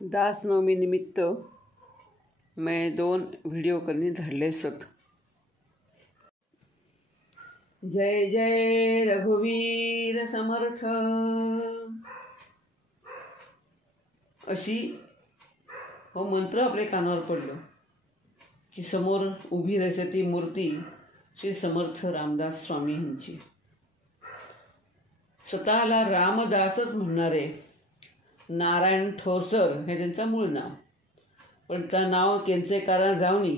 दास नवमी निमित्त मैं 2 व्हिडिओ करनी धाडले सत। जय जय रघुवीर समर्थ अशी हो मंत्र आपल्या कानावर पडलं की समोर उभी राहायची ती मूर्ती श्री समर्थ रामदास स्वामी यांची। स्वतःला रामदासच म्हणणारे नारायण ठोसर हे त्यांचं मूळ नाव, पण त्या नाव त्यांचे कारण जाऊनी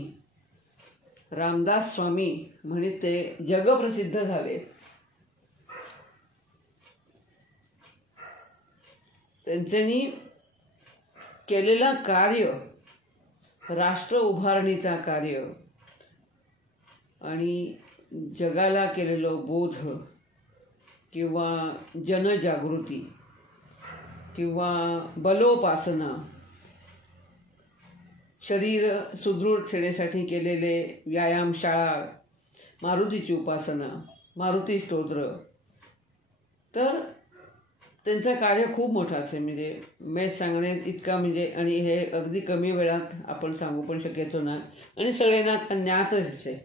रामदास स्वामी म्हणे ते जगप्रसिद्ध झाले। त्यांनी केलेला कार्य, राष्ट्र उभारणीचा कार्य आणि जगाला केलेलो बोध किंवा जनजागृती किंवा बलोपासना, शरीर सुदृढ ठेवण्यासाठी केलेले व्यायामशाळा, मारुतीची उपासना, मारुती स्तोत्र, तर त्यांचं कार्य खूप मोठं असे म्हणजे मी सांगणे इतका म्हणजे आणि हे अगदी कमी वेळात आपण सांगू पण शक्यतो ना आणि सगळ्यांना ज्ञातच आहे।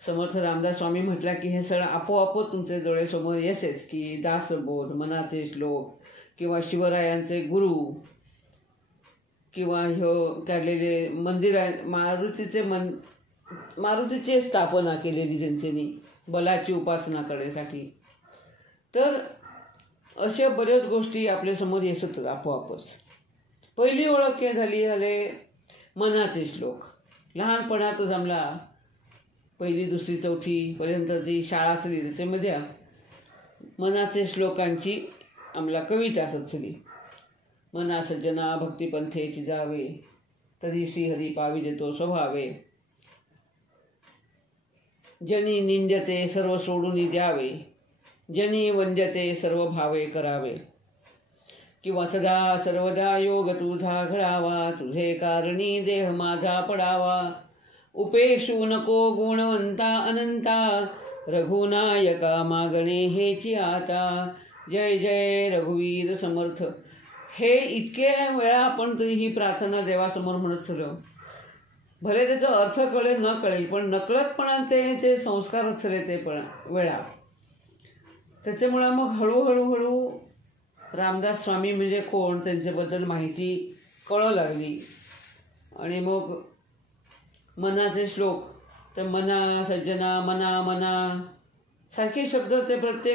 समर्थ रामदास स्वामी म्हटला की हे सगळं आपोआप तुमचे डोळ्यासमोर येसेच की दासबोध, मनाचे श्लोक किंवा शिवरायांचे गुरु किंवा ह्यो काढलेले मंदिर, मारुतीची स्थापना केलेली ज्यांनी बलाची उपासना करण्यासाठी, तर अशा बऱ्याच गोष्टी आपल्यासमोर येतात आपोआपच। पहिली ओळख झाले मनाचे श्लोक। लहानपणातच आम्हाला 1ली, 2री, 4थी पर्यंत जी शाळा असली त्याच्यामध्ये मनाचे श्लोकांची आम्हाला कविता असत सगळी। मना सज्जना भक्तिपंथेची जावे, तरी श्रीहरी पावी देतो स्वभावे, जनी निंद्यते सर्व सोडून द्यावे, जनी वंद्यते सर्व भावे करावे, किंवा सदा सर्वदा योग तुझा घडावा, तुझे कारणी देह माझा पडावा, उपेक्षू नको गुणवंता अनंता, रघुनायका मागणे हेची आता। जय जय रघुवीर समर्थ। हे इतके वेळा आपण तरी ही प्रार्थना देवासमोर म्हणत सगळं, भले त्याचा अर्थ कळेल न कळेल पण नकळतपणाने ते संस्कार असले ते पण वेळा। त्याच्यामुळं मग हळूहळू रामदास स्वामी म्हणजे कोण त्यांच्याबद्दल माहिती कळू लागली आणि मग मनाचे श्लोक, तर मना सज्जना, मना मना सारखे शब्द ते प्रत्येक